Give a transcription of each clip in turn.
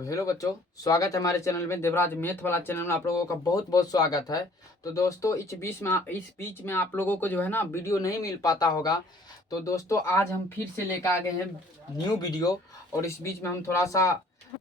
तो हेलो बच्चों, स्वागत है हमारे चैनल में। देवराज मैथ वाला चैनल में आप लोगों का बहुत बहुत स्वागत है। तो दोस्तों इस बीच में आप लोगों को जो है ना वीडियो नहीं मिल पाता होगा। तो दोस्तों आज हम फिर से लेकर आ गए हैं न्यू वीडियो। और इस बीच में हम थोड़ा सा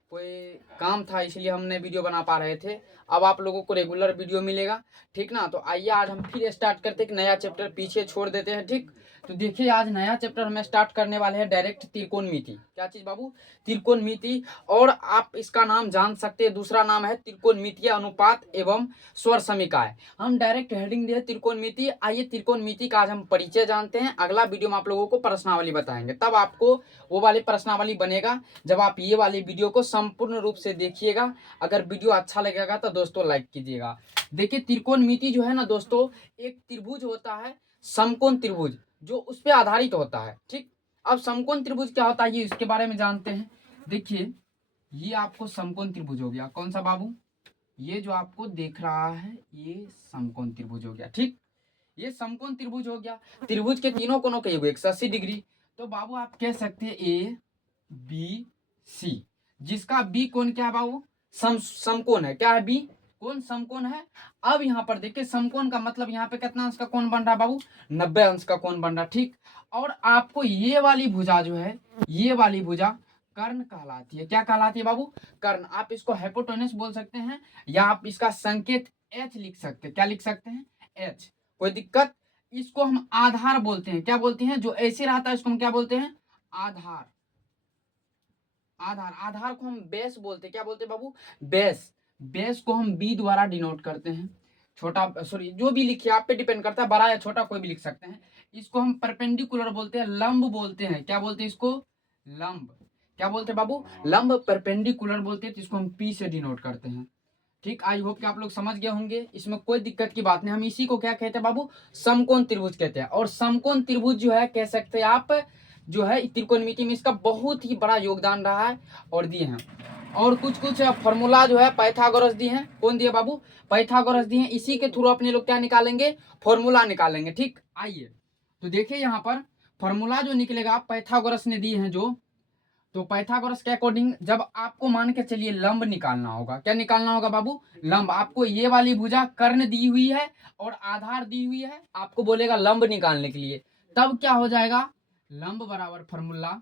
कोई काम था इसलिए हम नहीं वीडियो बना पा रहे थे। अब आप लोगों को रेगुलर वीडियो मिलेगा, ठीक ना। तो आइए आज हम फिर स्टार्ट करते हैं, एक नया चैप्टर पीछे छोड़ देते हैं, ठीक। तो देखिए आज नया चैप्टर हम स्टार्ट करने वाले हैं, डायरेक्ट त्रिकोणमिति। क्या चीज़ बाबू? त्रिकोणमिति। और आप इसका नाम जान सकते हैं, दूसरा नाम है त्रिकोणमितीय अनुपात एवं स्वर समीकरण। हम डायरेक्ट हेडिंग दिए त्रिकोणमिति। आइए त्रिकोणमिति का आज हम परिचय जानते हैं। अगला वीडियो में आप लोगों को प्रश्नावली बताएंगे, तब आपको वो वाली प्रश्नावली बनेगा जब आप ये वाली वीडियो को संपूर्ण रूप से देखिएगा। अगर वीडियो अच्छा लगेगा तो दोस्तों लाइक कीजिएगा। देखिए त्रिकोणमिति जो है ना दोस्तों, एक त्रिभुज होता है, समकोण त्रिभुज, जो उस पर आधारित होता है, ठीक। अब समकोण त्रिभुज क्या होता है ये इसके बारे में जानते हैं। देखिए ये आपको समकोण त्रिभुज हो गया। कौन सा बाबू? ये जो आपको देख रहा है ये समकोण त्रिभुज हो गया, ठीक। ये समकोण त्रिभुज हो गया। त्रिभुज के तीनों कोनों का योग 180 डिग्री। तो बाबू आप कह सकते हैं ए बी सी, जिसका बी कोण क्या है बाबू? समकोण है। क्या है? बी कोण समकोण है। अब यहाँ पर देखिए समकोण का मतलब यहाँ पे कितना अंश का कोण बन रहा है बाबू? 90 अंश का कोण बन रहा है, ठीक। और आपको ये वाली भुजा जो है, ये वाली भुजा कर्ण कहलाती है। क्या कहलाती है बाबू? कर्ण। आप इसको हाइपोटेनस बोल सकते हैं या आप इसका संकेत एच लिख सकते हैं। क्या लिख सकते हैं? एच। कोई दिक्कत? इसको हम आधार बोलते हैं। क्या बोलते हैं? जो ऐसे रहता है इसको हम क्या बोलते हैं? आधार। आधार आधार को हम बेस बोलते हैं। क्या बोलते हैं बाबू? बेस। बेस को हम बी द्वारा डिनोट करते हैं। छोटा सॉरी जो भी लिखिए आप पे डिपेंड करता है, बड़ा या छोटा कोई भी लिख सकते हैं। इसको हम परपेंडिकुलर बोलते हैं, लंब बोलते हैं। क्या बोलते हैं इसको? लंब। क्या बोलते हैं बाबू? लंब परपेंडिकुलर बोलते हैं। तो इसको हम पी से डिनोट करते हैं, ठीक। आई होप कि आप लोग समझ गए होंगे, इसमें कोई दिक्कत की बात नहीं। हम इसी को क्या कहते हैं बाबू? समकोण त्रिभुज कहते हैं। और समकोण त्रिभुज जो है कह सकते हैं आप, जो है त्रिकोणमिति में इसका बहुत ही बड़ा योगदान रहा है और दिए हैं। और कुछ कुछ फॉर्मूला जो है पाइथागोरस दिए हैं। कौन दिए बाबू? पाइथागोरस दिए हैं। इसी के थ्रू अपने लोग क्या निकालेंगे? फॉर्मूला निकालेंगे, ठीक। आइए तो देखिए यहाँ पर फॉर्मूला जो निकलेगा पाइथागोरस ने दिए हैं जो। तो पाइथागोरस के अकॉर्डिंग जब आपको मान के चलिए लंब निकालना होगा, क्या निकालना होगा बाबू? लंब। आपको ये वाली भुजा कर्ण दी हुई है और आधार दी हुई है, आपको बोलेगा लंब निकालने के लिए। तब क्या हो जाएगा? लंब बराबर फॉर्मूला,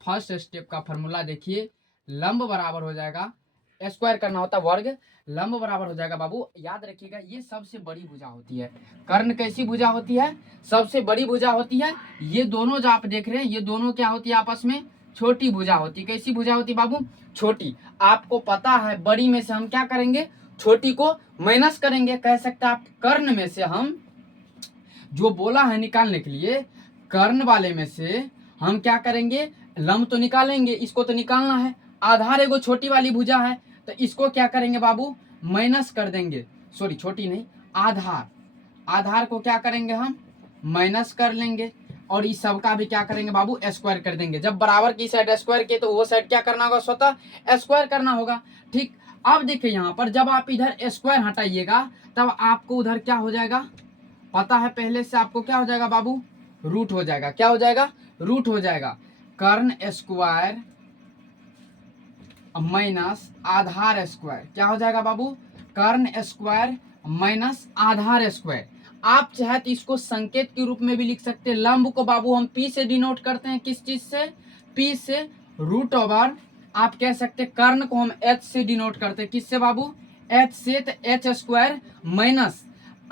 फर्स्ट स्टेप का फॉर्मूला देखिए, लंब बराबर हो जाएगा, स्क्वायर करना होता वर्ग, लंब बराबर हो जाएगा बाबू। याद रखिएगा ये सबसे बड़ी भुजा होती है। कर्ण कैसी भुजा होती है? सबसे बड़ी भुजा होती है। ये दोनों जो आप देख रहे हैं ये दोनों क्या होती है आपस में? छोटी भुजा होती है। कैसी भुजा होती है बाबू? छोटी। आपको पता है बड़ी में से हम क्या करेंगे? छोटी को माइनस करेंगे। कह सकते हैं आप कर्ण में से हम जो बोला है निकालने के लिए, कर्ण वाले में से हम क्या करेंगे? लंब तो निकालेंगे, इसको तो निकालना है। आधार एगो छोटी वाली भुजा है तो इसको क्या करेंगे बाबू? माइनस कर देंगे। सॉरी छोटी नहीं, आधार। आधार को क्या करेंगे हम? माइनस कर लेंगे। और इस सब का भी क्या करेंगे बाबू? स्क्वायर कर देंगे। जब बराबर की साइड स्क्वायर किए तो वो साइड क्या करना होगा? स्वतः स्क्वायर करना होगा, ठीक। अब देखिए यहाँ पर जब आप इधर स्क्वायर हटाइएगा तब आपको उधर क्या हो जाएगा? पता है पहले से आपको क्या हो जाएगा बाबू? रूट हो जाएगा। क्या हो जाएगा? रूट हो जाएगा। कर्ण स्क्वायर माइनस आधार स्क्वायर क्या हो जाएगा बाबू? कर्ण स्क्वायर माइनस आधार स्क्वायर। आप चाहे तो इसको संकेत के रूप में भी लिख सकते हैं। लंब को बाबू हम पी से डिनोट करते हैं। किस चीज से? पी से। रूट ओवर आप कह सकते हैं कर्ण को हम एच से डिनोट करते हैं। किससे बाबू? एच से। तो एच स्क्वायर माइनस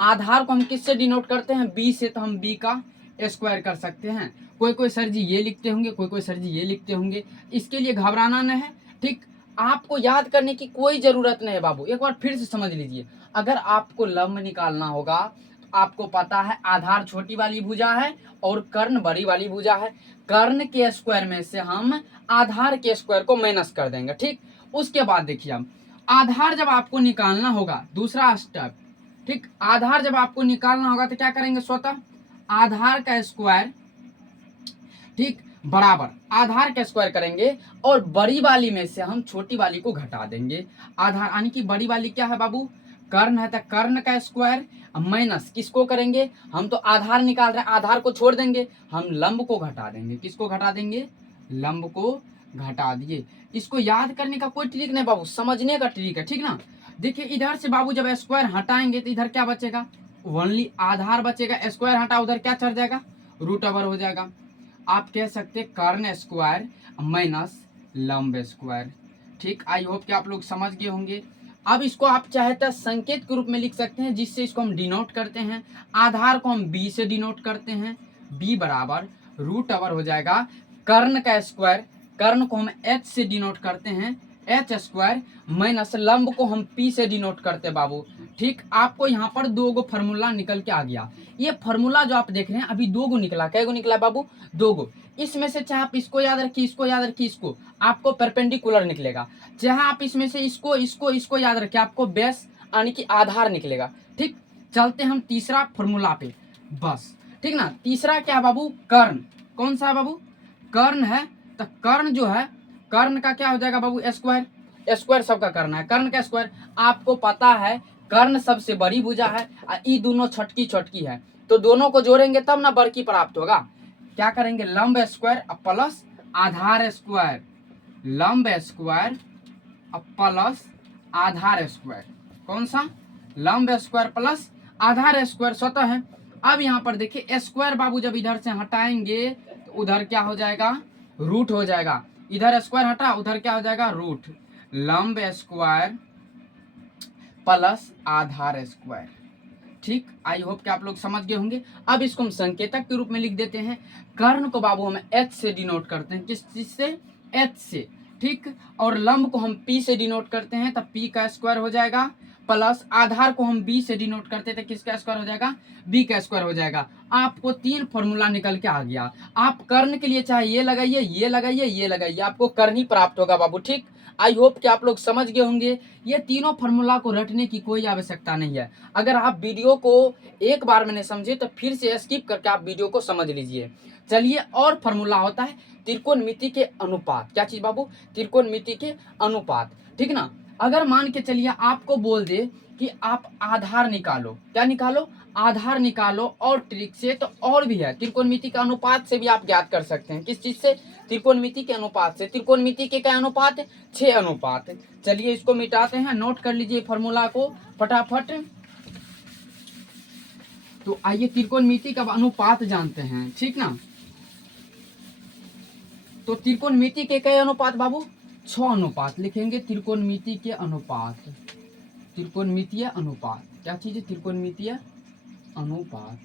आधार को हम किससे डिनोट करते हैं? बी से। तो हम बी का स्क्वायर कर सकते हैं। कोई कोई सर जी ये लिखते होंगे, कोई कोई सर जी ये लिखते होंगे। इसके लिए घबराना नहीं है, ठीक। आपको याद करने की कोई जरूरत नहीं है बाबू। एक बार फिर से समझ लीजिए, अगर आपको लंब निकालना होगा तो आपको पता है आधार छोटी वाली भुजा है और कर्ण बड़ी वाली भुजा है। कर्ण के स्क्वायर में से हम आधार के स्क्वायर को माइनस कर देंगे, ठीक। उसके बाद देखिए अब आधार जब आपको निकालना होगा, दूसरा स्टेप, ठीक। आधार जब आपको निकालना होगा तो क्या करेंगे? स्वतः आधार का स्क्वायर, ठीक, बराबर आधार का स्क्वायर करेंगे और बड़ी वाली में से हम छोटी वाली को घटा देंगे। आधार यानी कि बड़ी वाली क्या है बाबू? कर्ण है, तो कर्ण का स्क्वायर माइनस किसको करेंगे? हम तो आधार निकाल रहे हैं, आधार को छोड़ देंगे, हम लंब को घटा देंगे। किसको घटा देंगे? लंब को घटा दिए। इसको याद करने का कोई ट्रिक नहीं बाबू, समझने का ट्रिक है, ठीक ना। देखिए इधर से बाबू जब स्क्वायर हटाएंगे तो इधर क्या बचेगा, ओनली आधार बचेगा। स्क्वायर हटा उधर क्या चढ़ जाएगा, रूट ओवर हो जाएगा। आप कह सकते कर्ण स्क्वायर माइनस लंब स्क्वायर। ठीक, आई होप कि आप लोग समझ गए होंगे। अब इसको आप चाहे तो संकेत के रूप में लिख सकते हैं, जिससे इसको हम डिनोट करते हैं। आधार को हम बी से डिनोट करते हैं, बी बराबर रूट ओवर हो जाएगा कर्ण का स्क्वायर, कर्ण को हम एच से डिनोट करते हैं, एच स्क्वायर माइनस लंब को हम पी से डिनोट करते हैं बाबू। ठीक, आपको यहाँ पर दो गो फार्मूला निकल के आ गया। ये फार्मूला जो आप देख रहे हैं अभी दो गो निकला, कै गो निकला बाबू, दो गो। इसमें से चाहे आप इसको याद रखिए, इसको याद रखिए, इसको आपको परपेंडिकुलर निकलेगा। चाहे आप इसमें से इसको इसको इसको याद रखिए, आपको बेस यानी कि आधार निकलेगा। ठीक, चलते हम तीसरा फॉर्मूला पे बस, ठीक ना। तीसरा क्या है बाबू, कर्ण। कौन सा है बाबू, कर्ण है। तो कर्ण जो है, कर्ण का क्या हो जाएगा बाबू, स्क्वायर। स्क्वायर सबका करना है, कर्ण का स्क्वायर। आपको पता है कर्ण सबसे बड़ी भुजा है और ये दोनों छटकी छटकी है, तो दोनों को जोड़ेंगे तब ना बड़की प्राप्त होगा। क्या करेंगे, लंब स्क्वायर प्लस आधार स्क्वायर, लंब स्क्वायर प्लस आधार स्क्वायर। कौन सा, लंब स्क्वायर प्लस आधार स्क्वायर स्वतः है। अब यहाँ पर देखिए स्क्वायर बाबू जब इधर से हटाएंगे तो उधर क्या हो जाएगा, रूट हो जाएगा। इधर स्क्वायर हटा उधर क्या हो जाएगा, रूट। लंब स्क्वायर प्लस आधार स्क्वायर। ठीक, आई होप कि आप लोग समझ गए होंगे। अब इसको हम संकेतक के रूप में लिख देते हैं। कर्ण को बाबू हम एच से डिनोट करते हैं, किस चीज से, एच से। ठीक, और लंब को हम पी से डिनोट करते हैं, तब पी का स्क्वायर हो जाएगा, प्लस आधार को हम बी से डिनोट करते थे, किसका स्क्वायर हो जाएगा, बी का स्क्वायर हो जाएगा। आपको तीन फॉर्मूला निकल के आ गया। आप कर्ण के लिए चाहे ये लगाइए, ये लगाइए, ये लगाइए, आपको कर्ण ही प्राप्त होगा बाबू। ठीक, आई होप कि आप लोग समझ गए होंगे। ये तीनों फॉर्मूला को रटने की कोई आवश्यकता नहीं है। अगर आप वीडियो को एक बार में नहीं समझे तो फिर से स्किप करके आप वीडियो को समझ लीजिए। चलिए, और फॉर्मूला होता है त्रिकोणमिति के अनुपात। क्या चीज बाबू, त्रिकोणमिति के अनुपात। ठीक ना, अगर मान के चलिए आपको बोल दे कि आप आधार निकालो, क्या निकालो, आधार निकालो, और ट्रिक से तो और भी है, त्रिकोणमिति का अनुपात से भी आप ज्ञात कर सकते हैं। किस चीज से, त्रिकोणमिति के अनुपात से। त्रिकोणमिति के क्या अनुपात है, 6 अनुपात। चलिए इसको मिटाते हैं, नोट कर लीजिए फॉर्मूला को फटाफट। तो आइए त्रिकोणमिति का अनुपात जानते हैं, ठीक ना। तो त्रिकोणमिति के कई अनुपात बाबू, 6 अनुपात लिखेंगे। त्रिकोणमिति के अनुपात, त्रिकोणमितीय अनुपात, क्या चीज है, त्रिकोणमितीय अनुपात।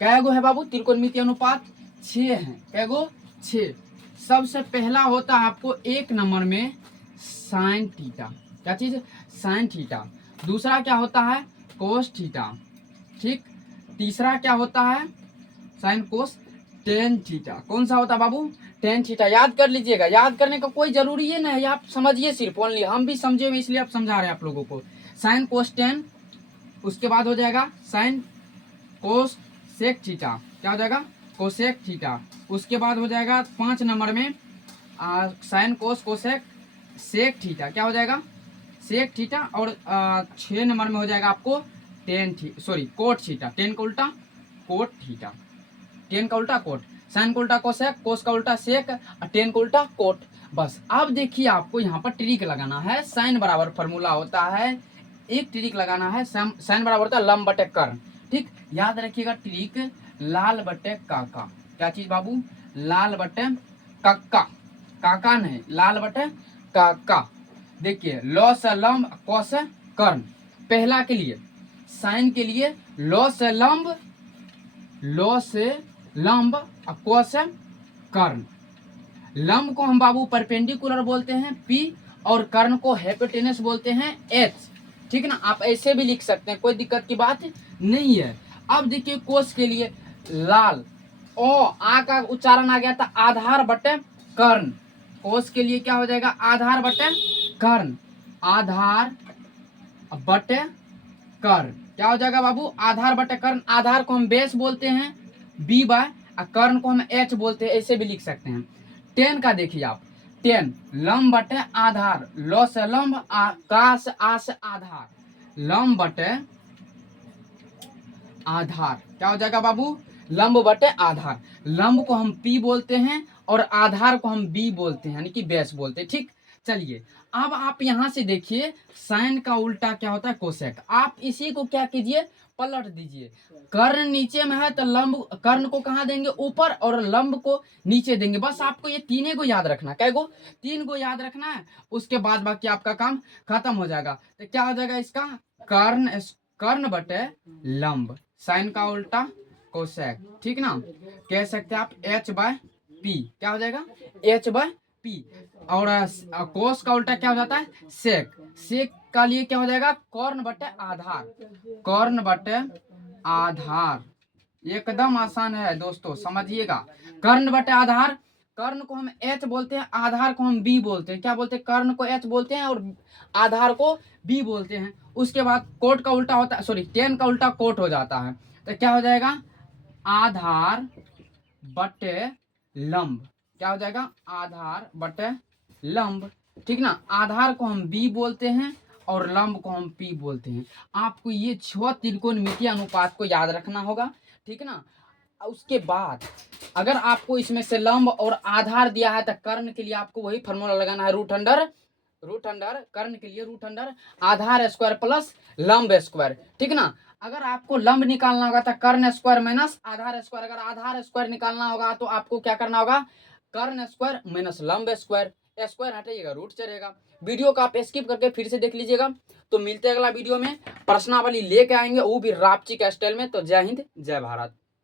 कै गो है बाबू त्रिकोणमितीय अनुपात, 6 है। कै गो, 6। सबसे पहला होता है आपको एक नंबर में साइन थीटा, क्या चीज, साइन थीटा। दूसरा क्या होता है, कोस थीटा। ठीक, तीसरा क्या होता है, साइन कोस टेन थीटा। कौन सा होता है बाबू, टेन थीटा। याद कर लीजिएगा, याद करने का कोई जरूरी है नहीं, आप समझिए सिर्फ ओनली, हम भी समझे हुए इसलिए आप समझा रहे हैं आप लोगों को। साइन कोस टेन, उसके बाद हो जाएगा साइन कोस सेक थीटा, क्या हो जाएगा, कोसेक थीटा। उसके बाद हो जाएगा 5 नंबर में sine cos cosec sec theta, क्या हो जाएगा, सेक थीटा। और 6 नंबर में हो जाएगा आपको कोट थीटा। 10 का उल्टा कोट थीटा, 10 का उल्टा कोट, साइन का उल्टा कोसेक, कोस का उल्टा सेक, 10 का उल्टा कोट। बस अब देखिए आपको यहाँ पर ट्रिक लगाना है। साइन बराबर फॉर्मूला होता है, एक ट्रिक लगाना है, साइन बराबर होता है लंब बटे कर्ण। ठीक, याद रखिएगा ट्रिक, लाल बटे काका। क्या चीज बाबू, लाल बटे कक्का, काका नहीं, लाल बटे काका। देखिए लॉ से लंब, क से कर्ण। पहला के लिए साइन के लिए लॉ से लंब, लॉ से लंब और क से कर्ण। लंब को हम बाबू परपेंडिकुलर बोलते हैं P, और कर्ण को हाइपोटेनस बोलते हैं H। ठीक ना, आप ऐसे भी लिख सकते हैं, कोई दिक्कत की बात नहीं है। अब देखिए कोस के लिए लाल, ओ आ का उच्चारण आ गया था, आधार बटे कर्ण। कोस के लिए क्या हो जाएगा, आधार बटे कर्ण, आधार बटे कर्ण। क्या हो जाएगा बाबू, आधार बटे कर्ण। आधार को हम बेस बोलते हैं B बाय, और कर्ण को हम H बोलते हैं, ऐसे भी लिख सकते हैं। 10 का देखिए आप, 10 लंब बटे आधार, लॉ से लंब, का से आ से आधार, लंब बटे आधार। क्या हो जाएगा बाबू, लंब बटे आधार। लंब को हम P बोलते हैं और आधार को हम बी बोलते हैं, यानी कि बेस बोलते हैं। ठीक, चलिए अब आप यहाँ से देखिए साइन का उल्टा क्या होता है, कोसेक। आप इसी को क्या कीजिए, पलट दीजिए। कर्ण नीचे में है तो लंब, कर्ण को कहाँ देंगे, ऊपर, और लंब को नीचे देंगे। बस आपको ये तीनों को याद रखना, क्या को, 3 को याद रखना है। उसके बाद बाकी आपका काम खत्म हो जाएगा। तो क्या हो जाएगा इसका, कर्ण, कर्ण बटे लंब, साइन का उल्टा कोसेक। ठीक ना, कह सकते हैं आप h/p, क्या हो जाएगा, h/p। और कोस का उल्टा क्या हो जाता है, सेक। सेक का लिए क्या हो जाएगा, कर्ण बटे आधार, कर्ण बटे आधार। एकदम आसान है दोस्तों, समझिएगा। कर्ण बटे आधार, कर्ण को हम h बोलते हैं, आधार को हम b बोलते हैं। क्या बोलते हैं, कर्ण को h बोलते हैं और आधार को b बोलते हैं। उसके बाद कोट का उल्टा होता है, सॉरी टेन का उल्टा कोट हो जाता है। तो क्या हो जाएगा, आधार बटे लंब, क्या हो जाएगा, आधार बटे लंब। ठीक ना, आधार को हम b बोलते हैं और लंब को हम p बोलते हैं। आपको ये 6 त्रिकोणमितीय अनुपात को याद रखना होगा। ठीक ना, उसके बाद अगर आपको इसमें से लंब और आधार दिया है तो कर्ण के लिए आपको वही फार्मूला लगाना है, रूट अंडर कर्ण के लिए रूट अंडर आधार स्क्वायर प्लस लंब स्क्वायर। ठीक ना, अगर आपको लंब निकालना होगा तो कर्ण स्क्वायर माइनस आधार स्क्वायर, अगर आधार स्क्वायर निकालना होगा तो आपको क्या करना होगा, कर्ण स्क्वायर माइनस लंब स्क्वायर। स्क्वायर हटाइएगा, रूट चलेगा। वीडियो को आप स्किप करके फिर से देख लीजिएगा। तो मिलते हैं अगला वीडियो में, प्रश्नावली लेके आएंगे, वो भी रापची का स्टाइल में। तो जय हिंद, जय भारत।